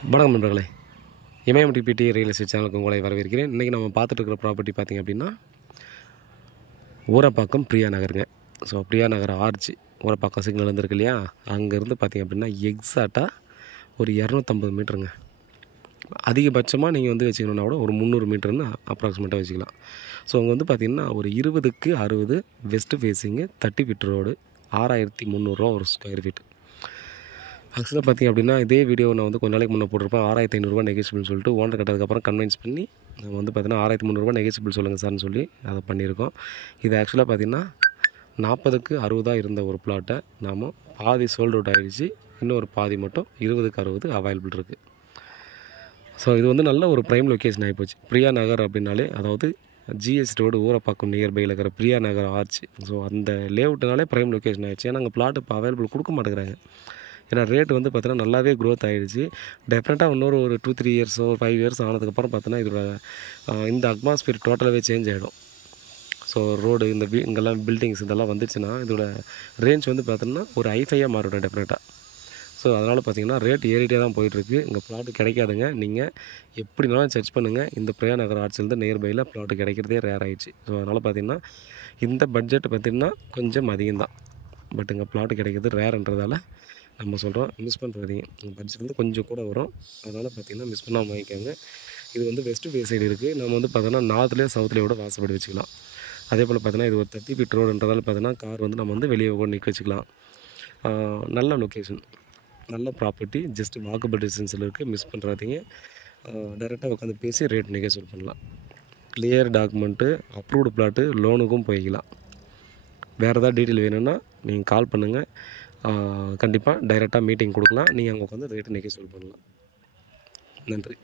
வணக்கம் நண்பர்களே, இமயமட்டி பிடி ரியல் எஸ்டேட் சேனலுக்கு உங்களை வரவேற்கிறேன். இன்றைக்கி நம்ம பார்த்துட்டு இருக்கிற ப்ராப்பர்ட்டி பார்த்திங்க அப்படின்னா ஊரப்பாக்கம் பிரியா நகருங்க. ஸோ பிரியா நகர் ஆர்ச்சி ஊரப்பாக்கம் சிக்னல் வந்துருக்கு இல்லையா, அங்கேருந்து பார்த்திங்க அப்படின்னா எக்ஸாக்டாக ஒரு 250 மீட்டருங்க. அதிகபட்சமாக நீங்கள் வந்து வச்சுக்கணுன்னா கூட ஒரு 300 மீட்டர்னு அப்ராக்சிமேட்டாக வச்சுக்கலாம். ஸோ அங்கே வந்து பார்த்திங்கன்னா ஒரு 20க்கு 60 வெஸ்ட்டு ஃபேஸிங்கு 30 ஃபீட் ரோடு, 6300 ஒரு ஸ்கொயர் ஃபீட். ஆக்சுவலாக பார்த்திங்க அப்படின்னா இதே வீடியோ நான் வந்து கொஞ்ச நாளைக்கு முன்னே போட்டிருப்பேன். 6500 நெகோசியபிள்னு சொல்லிட்டு ஓனர் கட்டதுக்கப்புறம் கன்வின்ஸ் பண்ணி நம்ம வந்து பார்த்திங்கன்னா 6300 நெகோசியபிள் சொல்லுங்கள் சார்னு சொல்லி அதை பண்ணியிருக்கோம். இது ஆக்சுவலாக பார்த்திங்கன்னா 40க்கு 60 இருந்த ஒரு பிளாட்டை நாம் பாதி சோல்ட் அவுட் ஆகிடுச்சு. இன்னொரு பாதி மட்டும் 20க்கு 60 அவைலபிள் இருக்குது. ஸோ இது வந்து நல்ல ஒரு ப்ரைம் லொக்கேஷன் ஆகிப்போச்சு. பிரியா நகர் அப்படின்னாலே, அதாவது ஜிஎஸ் ரோடு ஊரப்பாக்கம் நியர்பையில் இருக்கிற பிரியா நகர் ஆர்ச்சி. ஸோ அந்த லேஅவுட்னாலே ப்ரைம் லொக்கேஷன் ஆகிடுச்சு. ஏன்னா அங்கே பிளாட் இப்போ அவைலபிள் கொடுக்க மாட்டேங்கிறாங்க. ஏன்னா ரேட்டு வந்து பார்த்தீங்கன்னா நல்லாவே க்ரோத் ஆகிடுச்சு. டெஃபினட்டாக இன்னொரு ஒரு 2-3 இயர்ஸோ 5 இயர்ஸ் ஆனதுக்கப்புறம் பார்த்தோன்னா இதோட இந்த அட்மாஸ்பியர் டோட்டலாகவே சேஞ்ச் ஆகிடும். ஸோ ரோடு இந்த இங்கெல்லாம் பில்டிங்ஸ் இதெல்லாம் வந்துச்சுன்னா இதோட ரேஞ்ச் வந்து பார்த்தோன்னா ஒரு ஹைஃபையாக மாறிடும் டெஃபினட்டாக. ஸோ அதனால் பார்த்திங்கன்னா ரேட் ஏறிட்டே தான் போயிட்டுருக்கு. இங்கே பிளாட்டு கிடைக்காதுங்க. நீங்கள் எப்படினாலும் சர்ச் பண்ணுங்கள். இந்த பிரியா நகர் ஆர்ட்ஸ்லேருந்து நியர்பையில் பிளாட்டு கிடைக்கிறதே ரேர் ஆகிடுச்சு. ஸோ அதனால் பார்த்திங்கன்னா இந்த பட்ஜெட் பார்த்திங்கன்னா கொஞ்சம் அதிகம்தான். பட் இங்கே பிளாட்டு கிடைக்கிறது ரேர்ன்றதால நம்ம சொல்கிறோம், மிஸ் பண்ணுறதீங்க. பட்ஜெட் வந்து கொஞ்சம் கூட வரும். அதனால் பார்த்திங்கன்னா மிஸ் பண்ணாமல் வாங்கிக்கோங்க. இது வந்து வெஸ்ட்டு ஃபேஸ் சைடு இருக்குது. நம்ம வந்து பார்த்தோன்னா நார்த்லேயே சவுத்லேயே கூட வாசப்படி வச்சுக்கலாம். அதே போல் பார்த்தீங்கன்னா இது ஒரு 30 ஃபீட் ரோடுன்றதால பார்த்தீங்கன்னா கார் வந்து நம்ம வந்து வெளியே கூட நிற்க வச்சுக்கலாம். நல்ல லொக்கேஷன், நல்ல ப்ராப்பர்ட்டி, ஜஸ்ட் வாக்கபிள் டிஸ்டன்ஸில் இருக்குது. மிஸ் பண்ணுறாதீங்க. டைரெக்டாக உட்காந்து பேசி ரேட் நெகோசியேட் பண்ணலாம். கிளியர் டாக்குமெண்ட்டு, அப்ரூவ்டு பிளாட்டு, லோனுக்கும் போய்க்கலாம். வேறு ஏதாவது டீட்டெயில் வேணும்னா நீங்கள் கால் பண்ணுங்கள். கண்டிப்பாக டைரெக்டாக மீட்டிங் கொடுக்கலாம். நீங்கள் அங்கே உட்காந்து ரேட்டு நெகோசியேட் பண்ணலாம். நன்றி.